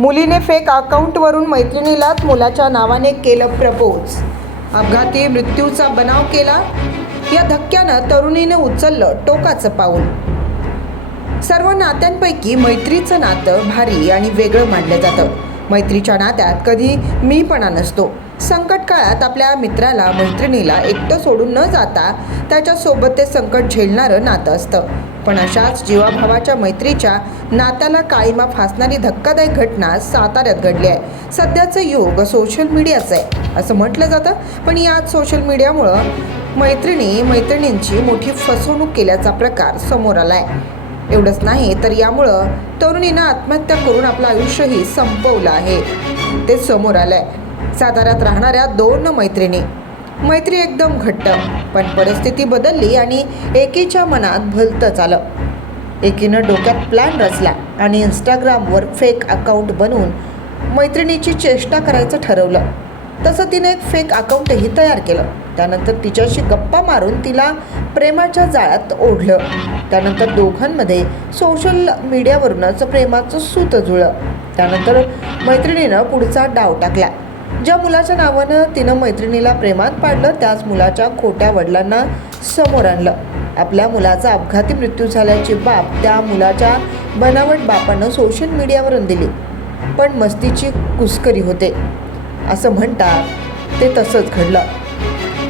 मुलीने फेक अकाउंटवरून मैत्रिणीलाच मुलाच्या नावाने केलं प्रपोज. अपघाती मृत्यूचा बनाव केला. या धक्क्यानं तरुणीने उचललं टोकाचं पाऊल. सर्व नात्यांपैकी मैत्रीचं नातं भारी आणि वेगळं मानलं जातं. मैत्रीच्या नात्यात कधी मीपणा नसतो. संकट काळात आपल्या मित्राला मैत्रिणीला एकटं सोडून न जाता त्याच्यासोबत ते संकट झेलणारं नातं असतं. पण अशाच जीवाभावाच्या मैत्रीच्या नात्याला काळीमा फासणारी धक्कादायक घटना साताऱ्यात घडली आहे. सध्याचं युग सोशल मीडियाचं आहे असं म्हटलं जातं. पण याच सोशल मीडियामुळं मैत्रिणी मैत्रिणींची मोठी फसवणूक केल्याचा प्रकार समोर आला आहे एवढंच नाही तर यामुळं तरुणीनं आत्महत्या करून आपलं आयुष्यही संपवलं आहे. ते समोर आलं आहे साताऱ्यात राहणाऱ्या दोन मैत्रिणी मैत्री एकदम घट्ट पण परिस्थिती बदलली आणि एकीच्या मनात भलतंच आलं. एकीनं डोक्यात प्लॅन रचला आणि इंस्टाग्रामवर फेक अकाउंट बनवून मैत्रिणीची चेष्टा करायचं ठरवलं. तसं तिने एक फेक अकाउंटही तयार केलं. त्यानंतर तिच्याशी गप्पा मारून तिला प्रेमाच्या जाळ्यात ओढलं. त्यानंतर दोघांमध्ये सोशल मीडियावरूनच प्रेमाचं सूत जुळलं. त्यानंतर मैत्रिणीनं पुढचा डाव टाकला. ज्या मुलाच्या नावानं तिनं मैत्रिणीला प्रेमात पाडलं त्याच मुलाच्या खोट्या वडिलांना समोर आणलं. आपल्या मुलाचा अपघाती मृत्यू झाल्याची बाब त्या मुलाच्या बनावट बापानं सोशल मीडियावरून दिली. पण मस्तीची कुस्करी होते. असं म्हणतात ते तसंच घडलं.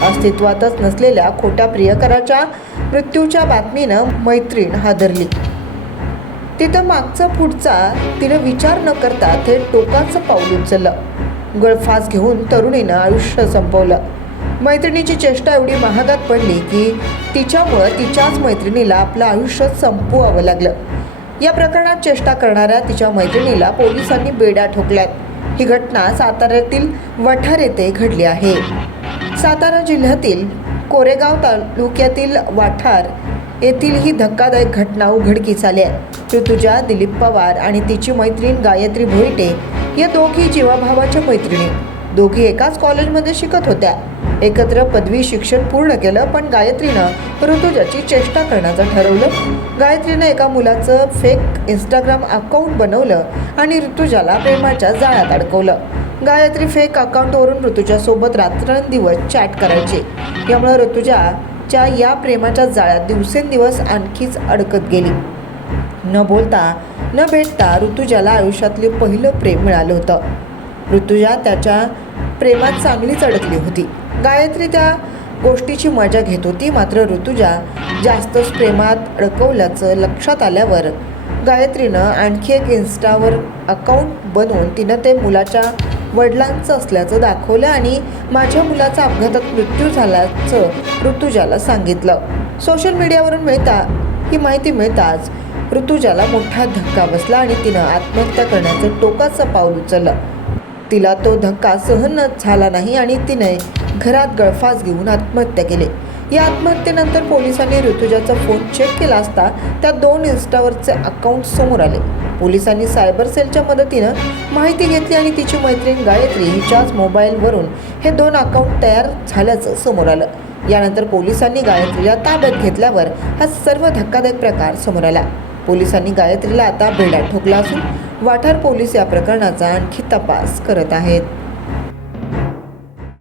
अस्तित्वातच नसलेल्या खोट्या प्रियकराच्या मृत्यूच्या बातमीनं मैत्रीण हादरली. तिथं मागचा पुढचा तिनं विचार न करता थेट टोकाचं पाऊल उचललं. गळफास घेऊन तरुणीनं आयुष्य संपवलं. मैत्रिणीची चेष्टा एवढी महागात पडली की तिच्यामुळं तिच्याच मैत्रिणीला आपलं आयुष्य संपवावं लागलं. या प्रकरणात चेष्टा करणाऱ्या तिच्या मैत्रिणीला पोलिसांनी बेड्या ठोकल्यात. ही घटना साताऱ्यातील वठार येथे घडली आहे. सातारा जिल्ह्यातील कोरेगाव तालुक्यातील वाठार येथील ही धक्कादायक घटना उघडकीस आली आहे. ऋतुजा दिलीप पवार आणि तिची मैत्रीण गायत्री भोईटे या दोघी जीवाभावाच्या मैत्रिणी. दोघी एकाच कॉलेजमध्ये शिकत होत्या. एकत्र पदवी शिक्षण पूर्ण केलं पण गायत्रीनं ऋतुजाची चेष्टा करण्याचं ठरवलं गायत्रीनं एका मुलाचं फेक इंस्टाग्राम अकाउंट बनवलं आणि ऋतुजाला प्रेमाच्या जाळ्यात अडकवलं. गायत्री फेक अकाउंटवरून ऋतुजासोबत रात्रंदिवस चॅट करायचे. यामुळे ऋतुजाच्या या प्रेमाच्या जाळ्यात दिवसेंदिवस आणखीच अडकत गेली. न बोलता न भेटता ऋतुजाला आयुष्यातले पहिलं प्रेम मिळालं होतं. ऋतुजा त्याच्या प्रेमात चांगलीच अडकली होती. गायत्री त्या गोष्टीची मजा घेत होती मात्र ऋतुजा जास्तच प्रेमात अडकवल्याचं लक्षात आल्यावर गायत्रीनं आणखी एक इन्स्टावर अकाउंट बनवून तिनं ते मुलाच्या वडिलांचं असल्याचं दाखवलं आणि माझ्या मुलाचा अपघातात मृत्यू झाल्याचं ऋतुजाला सांगितलं. सोशल मीडियावरून मिळता ही माहिती मिळताच ऋतुजाला मोठा धक्का बसला आणि तिनं आत्महत्या करण्याचं टोकाचं पाऊल उचललं. तिला तो धक्का सहन झाला नाही आणि तिने घरात गळफास घेऊन आत्महत्या केली. या आत्महत्येनंतर पोलिसांनी ऋतुजाचा फोन चेक केला असता त्या दोन इन्स्टावरचे अकाउंट समोर आले. पोलिसांनी सायबर सेलच्या मदतीनं माहिती घेतली आणि तिची मैत्रीण गायत्री हिच्याच मोबाईलवरून हे दोन अकाउंट तयार झाल्याचं समोर आलं. यानंतर पोलिसांनी गायत्रीला ताब्यात घेतल्यावर हा सर्व धक्कादायक प्रकार समोर आला. पोलिसांनी गायत्रीला आता बेड्यात ठोकला असून वाठार पोलीस या प्रकरणाचा आणखी तपास करत आहेत.